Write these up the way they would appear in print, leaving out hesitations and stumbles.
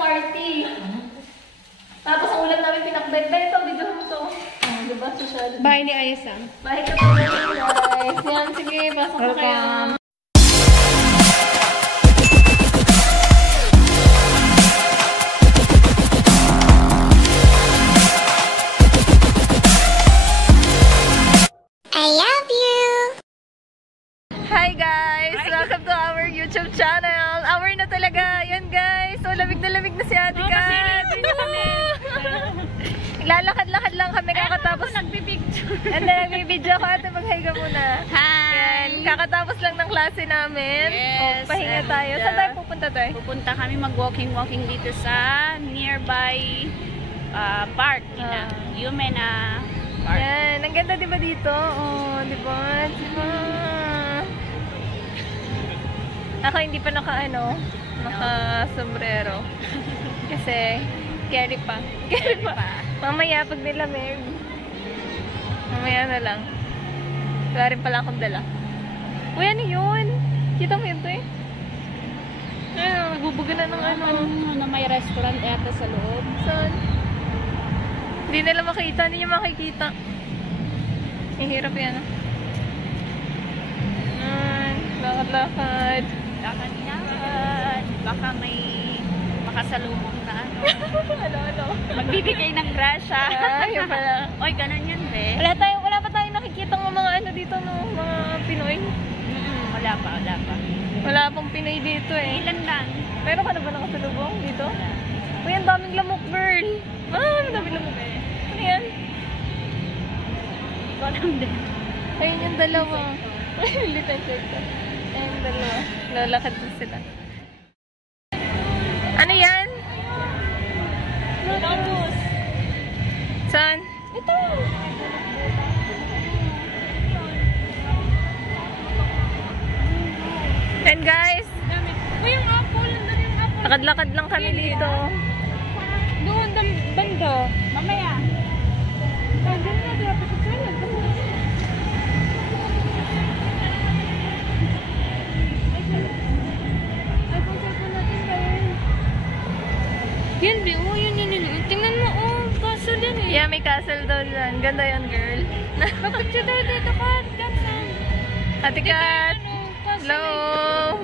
party. Tapos ang ulam namin pinakbet. Ito, video mo to. Diba? Social. Bahay ni Ayesa. Bahay ka po guys. Yan, sige. Pasok na kayo. I love you! Hi guys! Welcome to our YouTube channel. Hour na talaga. Yan guys. So lamig na si Ate Kat. Naglalakad-lakad lang kami kakatapos. Nagbibidyo. And then nagbibidyo ako. Ate, mag-hi ka muna. Hi! Yan. Kakatapos lang ng klase namin. Yes. Pahinga tayo. Saan tayo pupunta tayo? Pupunta kami mag-walking dito sa nearby park. Yume na park. Yan. Ang ganda diba dito? Oh, diba? Ako hindi pa naka-sombrero. Kasi, carry pa. Mamaya pag nilamig. Mamaya na lang. Wala rin pala akong dala. Uy, ano yun? Kita mo yun to eh? Ayun, nagbubuga na ng ano. Na may restaurant yata sa loob. Saan? Hindi nila makita. Hindi niya makikita. Ihirap yan ah. Lakad-lakad. Lakad-lakad. Baka may makasalubong na Ano? magbibigay ng grasya. Yun pala. Oy, ganun yan, be. Wala pa tayong nakikita ng mga ano dito, no? Mga Pinoy. Wala pa. Wala pong Pinoy dito eh. Ilan lang. Pero ka na ba nakasalubong dito? Uy, ang daming lamok, girl. Ang daming lamok eh. Ano yan? Walang din. Ayun yung dalawa. Ayun, litang check. Ayun yung dalawa. Lalakad din sila. Ano yan? Autobus. Saan? Ito. And guys, Uy, yung apple. Nandun yung apple. lakad-lakad lang kami dito. Doon, banda. Mamaya. Doon na, dapat sa salad. Ay, kung cellphone natin kayo. Yan, Bi. Oh, yun. Tingnan mo, oh. Castle yan eh. Yeah, may castle daw dyan. Ganda yan, girl. Papicture tayo dito, Kat. Gansan. Ate Kat. Hello.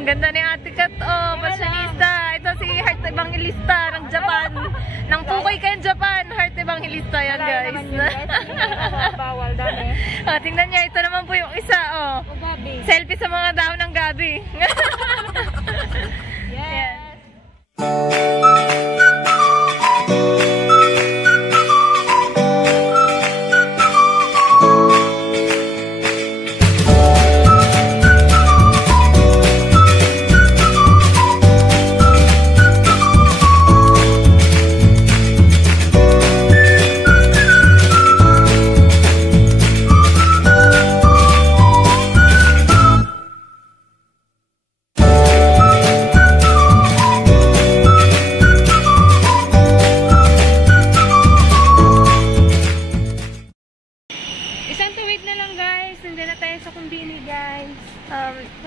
Ganda ni Ate Kat. Oh, fashionista. Ito si Heart Evangelista ng Japan. Nang pukay kayo Japan. Heart Evangelista yan, guys. Bawal, dami. Oh, tingnan niya. Ito naman po yung isa, oh. O, Gabi. Selfie sa mga dahon ng gabi. Yes.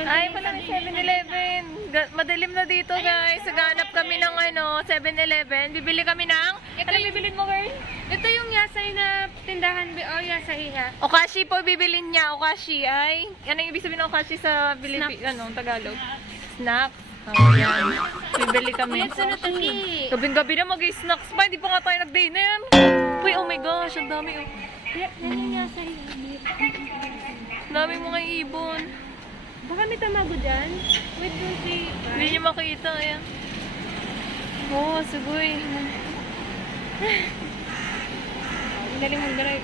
Ay, pala may 7-Eleven. Madilim na dito, guys. Naghanap kami ng 7-Eleven. Bibili kami ng... Ano bibilin mo, girl? Ito yung yasay na tindahan. Oh, yasay ha. Okashi po bibilin niya. Okashi ay... Ano yung ibig sabihin ng okashi sa Tagalog? Snack. Oh, yan. Bibili kami. Gabing-gabi na mag-snacks pa. Hindi pa nga tayo nag-day na yan. Uy, oh my gosh. Ang dami. Yan yung yasay. Dami mga ibon. Baka may tamago dyan. Wait, hindi niyo makita. Ayan. Oo, sugoy. Galing mo drive.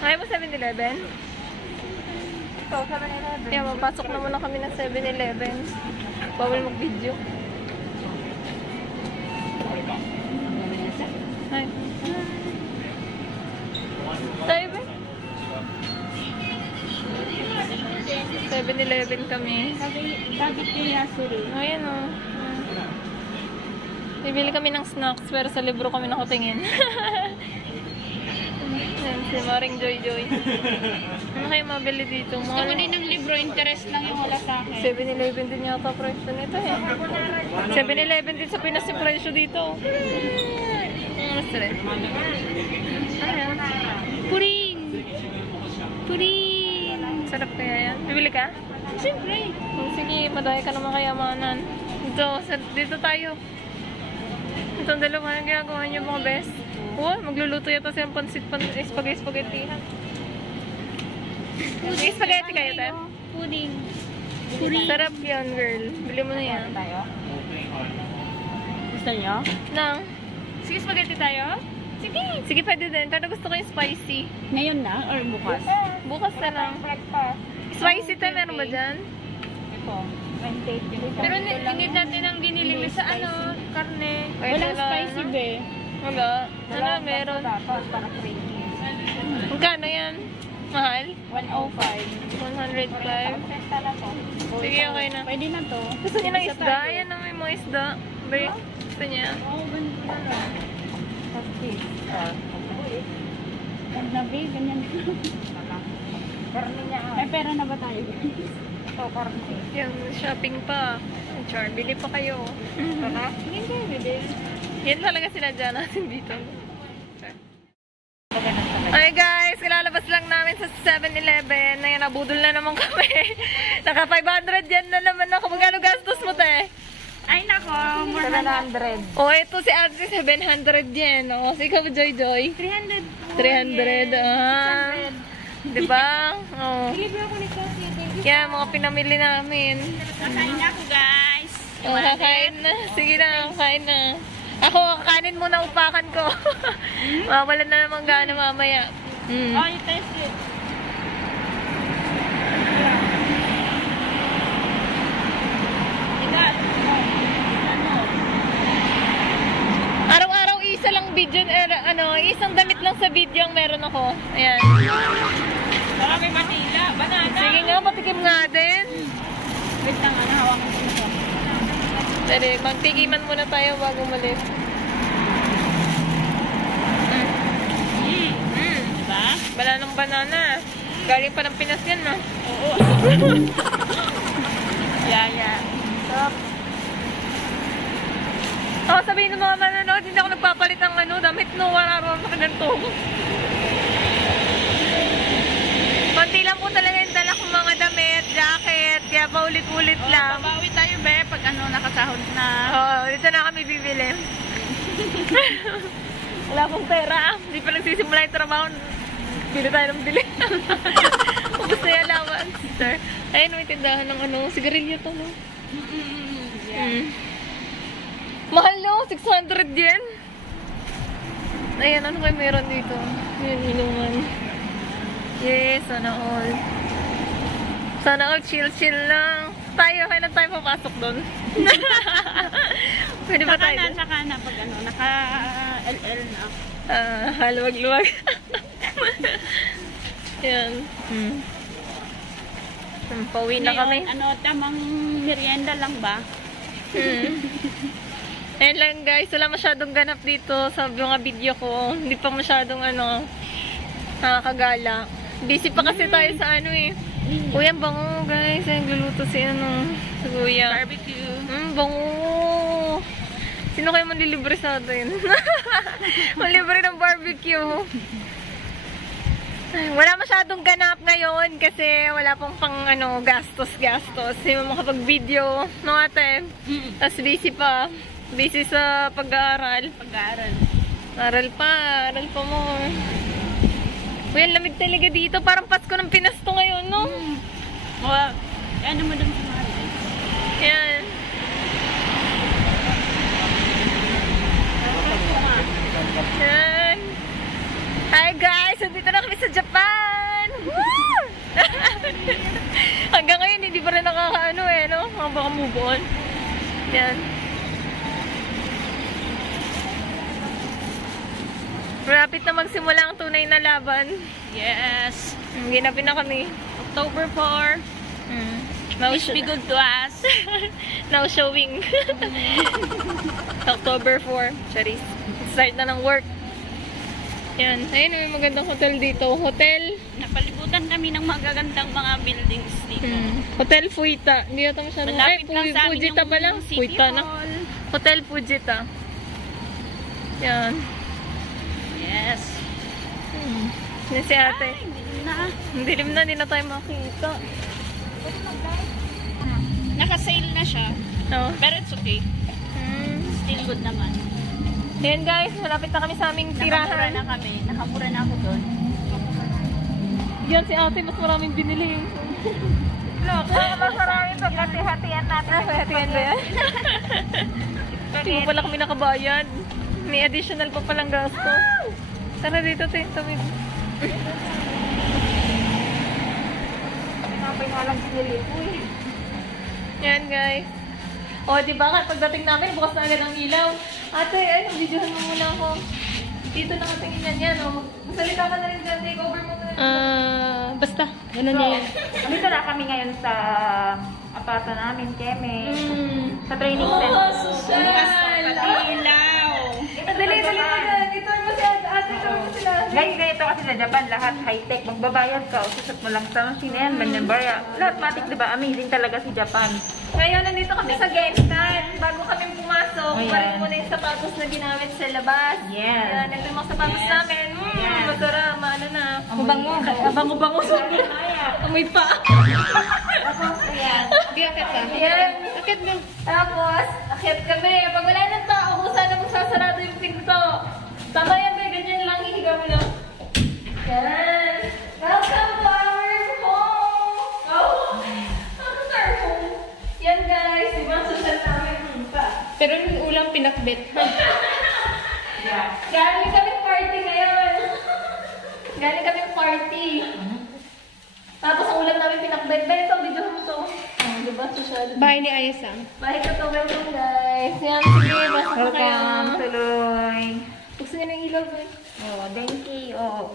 Ayaw mo 7-Eleven? Ito, 7-Eleven. Kaya mapasok na muna kami ng 7-Eleven. Bawal mag-video. Ay. Tayo ba? 7-Eleven kami. Bakit yung yasuri? Ayan o. Bibili kami ng snacks pero sa libro kami nakatingin. Ayan, si Maring Joy Joy. Ano kayo mabili dito? Gusto ko din ng libro, interest lang yung wala sa akin. 7-Eleven din yata presyo nito eh. 7-Eleven din sa Pinas yung presyo dito. Masarap. Ayan. Puring! Puring! Sarap kaya yan. Bibili ka? Siyempre. Sige, madaya ka naman kayamanan. Dito tayo. Ito ang dalawa yung ginagawa niyo mga best. Magluluto yata siyang spaghetti. May spaghetti kayo, Tep? Pudding. Sarap yun, girl. Bili mo na yan. Gusto niyo? Nang? Sige, spaghetti tayo? Sige. Sige, pwede din. Pero gusto ko yung spicy. Ngayon na? Or bukas? Bukas na lang. Spicy tayo, meron ba dyan? Ito. Pero need natin ang giniling sa karne. Walang spicy, be. Wala. Meron. Magkano yan? Mahal? 105. 105. Sige, okay na. Pwede na to. Gusto niya ng isda? Ayan na may mga isda. Be, gusto niya. Oo, ganito na lang. Ang nabi, ganyan. Karne niya. May pera na ba tayo? Ito, karne. Yan, shopping pa. Char, bili pa kayo. Hindi kayo, bili. Yan talaga sinadya natin dito. Ay guys, kalalabas lang namin sa 7-Eleven. Ngayon, nabudol na naman kami. Naka 500 yan na naman ako. Magkano gastos mo, te? Ay, nako. 700. Oh, ito si Ate 700 yen. Oh, si ikaw, Joy Joy. 300. 300. Ah. 600. Diba? Oh. Libre ako ni Cassie. Thank you. Yan, mga pinamili namin. Kakain na ako, guys. Oh, kakain na. Sige na, kakain na. Ako, kakanin muna upakan ko. Mawalan na naman gana mamaya. Oh, you taste it. Araw-araw isa lang video, isang damit lang sa video ang meron ako. Ayan. Marami Manila. Banana. Sige nga, patikim nga din. Wait lang, hawakan ko na to. Dali, magtikiman muna tayo bago umalis. Diba? Bananang banana. Galing pa ng Pinas yan, no? Oo. Yeah. Stop. Oh, sabihin ng mga manonood, hindi ako nagpapalit ng damit, no? Wala pa ganito. Konti lang po talaga yung dala kong mga damit, jacket, kaya paulit-ulit lang. Babawi tayo, be, pag nakasahod na. Oo, dito na kami bibili. Wala akong pera. Hindi pa nagsisimula yung trabaho. Bili tayo ng bili. Gusto yung allowance, sir. Ayun, may tindahan ng sigarilyo to, no? Yeah. Mahal, no? 600 yen. Ayan, ano kayo meron dito? Ayan, inuman. Yes, sana all. Sana all, chill lang. Kailan tayo papasok doon? Pwede ba tayo doon? Saka na, pag naka-LL na. Haluwag-luwag. Ayan. Pauwi na kami. Tamang merienda lang ba? Ayan lang guys, wala masyadong ganap dito sa mga video ko. Hindi pa masyadong nakakagala. Busy pa kasi tayo sa Uy, ang bango guys. Ayan, gluluto si si Kuya. Barbecue. Bango. Sino kayo manlilibre sa atin? Manlibre ng barbecue. Ay, wala masyadong ganap ngayon kasi wala pong gastos. Hindi mo makapag-video. No, ate? Tapos busy pa. Busy sa pag-aaral. Aral pa mo. Uy, ang lamig talaga dito. Parang Pasko ng Pinas to ngayon, no? Ano mo dun sa mga yan. Yan. Hi guys! Nandito na kami sa Japan! Woo! Hanggang ngayon, hindi pa rin nakakaano no? Baka move on. Yan. Malapit na magsimula ang tunay na laban. Yes. Ginabi na kami. October 4. Wish be good to us. Now showing. October 4. Charis. Start na ng work. Yan. Ayun, may magandang hotel dito. Hotel? Napalibutan kami ng magagandang mga buildings dito. Hotel Fuita. Hindi ito masyadong... Malapit lang sa amin Fujita yung pala. City Fuita na. Hall. Hotel Fujita. Yan. Yes. Yan si ate. Ay, hindi na. Dilim na, hindi na tayo makita. Naka-sale na siya. No? Pero it's okay. Still good naman. Ayan guys, malapit na kami sa aming Nakamura tirahan. na kami. Nakamura na ako doon. Yan si ate, mas maraming binili. Look, mas maraming pagkati-hatian natin. Hatihan ba yan? Hindi mo pala kami nakabayad. May additional pa palang gasto. Tara dito, te. Tawid. Pinapay nga lang sinili ko eh. Yan guys. O, diba? Pagdating namin, bukas na agad ang ilaw. Ate, ay, videohan mo muna ako. Dito na katingin yan, o. Magsalita ka na rin dyan, take over mo na. Basta. Ganun So, yan. dito na kami ngayon sa aparto namin, Keme. Sa training center. Oh, social! Ilaw! Dali mo dyan. Dito mo si ate, ito mo sila. Guys, ganito kasi sa Japan, lahat high-tech. Magbabayad ka, o susot mo lang sa machine yan, manyabarya. Lahat matik, diba? Amazing talaga si Japan. Ngayon, nandito kami sa Gentan. Bago kami pumasok, Ayan. parin muna yung sapatos na ginamit sa labas. Yes. Ayan, ito yung mga sapatos Yes. namin. Yes. Masarap, maano na. Mabango. Abango-bango. Amoy pa. Ayan. Di akit ka. Ayan. Akit mo. Tapos, akit kami. Pag wala ng tao, kung sana magsasarado yung pinto. Tama yan, be. Ganyan lang. Ihiga mo lang. Yan. Welcome to our home. Oh. Welcome to our home. Yan, guys. Diba, social namin. Pero yung ulam pinakbit. Galing kami party ngayon. Galing kami party. Tapos ang ulam namin pinakbet. Ito, video mo to. Diba, social? Bahay ni Ayesa. Bye ka to. Welcome, guys. Yan, sige. Basta na kayo. Welcome, tuloy. Gusto niya ng ilaw, guys. Oh, denki. Oh.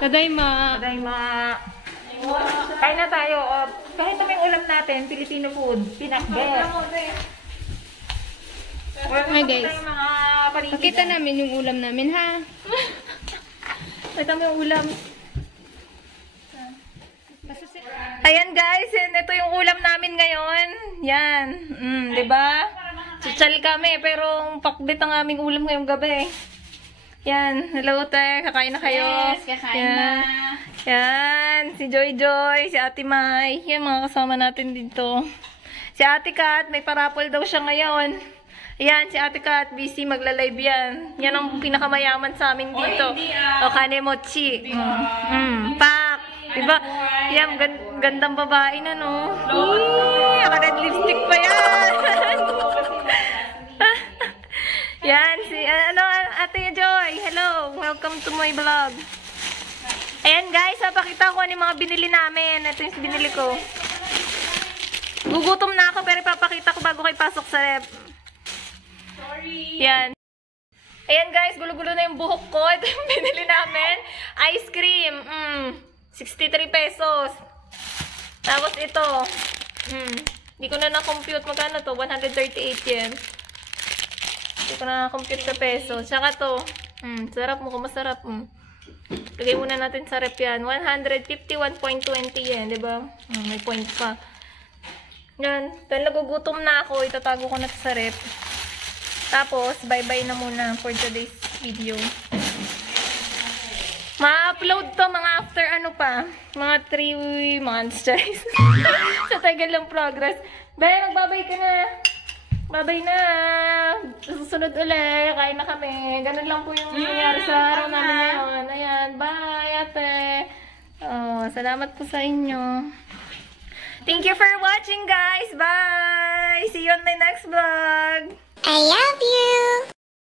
Tadayma. Tadayma. Kain na tayo. Oh. Kahit na may ulam natin, Filipino food. Pinakbet. Hi guys, pakita na. namin yung ulam namin ha. Ito mo yung ulam. Ayan guys, ito yung ulam namin ngayon. Yan. Di ba? Social kami, pero pakbit ang aming ulam ngayong gabi. Yan. Hello, te. Kakain na kayo. Yes, kakain Yan. na. Yan. Si Joy Joy, si Ate Mai. Yan, mga kasama natin dito. Si Ate Kat, may parapol daw siya ngayon. Ayan, si Ate Kat, busy magla-live yan. Yan ang pinakamayaman sa amin dito. O, Kanemochi. Pak. Diba? Yan, gandang babae na, no? Naka-red lipstick pa yan. Yan, si, Ate Joy. Hello. Welcome to my vlog. Ayan, guys. Papakita ko ano yung mga binili namin. Ito yung binili ko. Gugutom na ako, pero ipapakita ko bago kayo pasok sa rep. Yan. Ayan guys, gulo-gulo na yung buhok ko. Ito yung binili namin. Ice cream. 63 pesos. Tapos ito. Hindi ko na na-compute. Magkano to? 138 yen. Hindi ko na na-compute sa peso. Tsaka to. Sarap mo. Masarap. Lagay muna natin sa rep yan. 151.20 yen. Diba? May point pa. Yan. Dahil nagugutom na ako, itatago ko na sa rep. Tapos, bye-bye na muna for today's video. Ma-upload to mga after ano pa. Mga 3 months. Sa tagal ng progress. Bye, magbabay ka na. Bye-bye na. Susunod ulit. Kain na kami. Ganun lang po yung nangyari sa araw namin ngayon. Ayan. Bye, ate. Oh, salamat po sa inyo. Thank you for watching, guys. Bye! See you on my next vlog. I love you.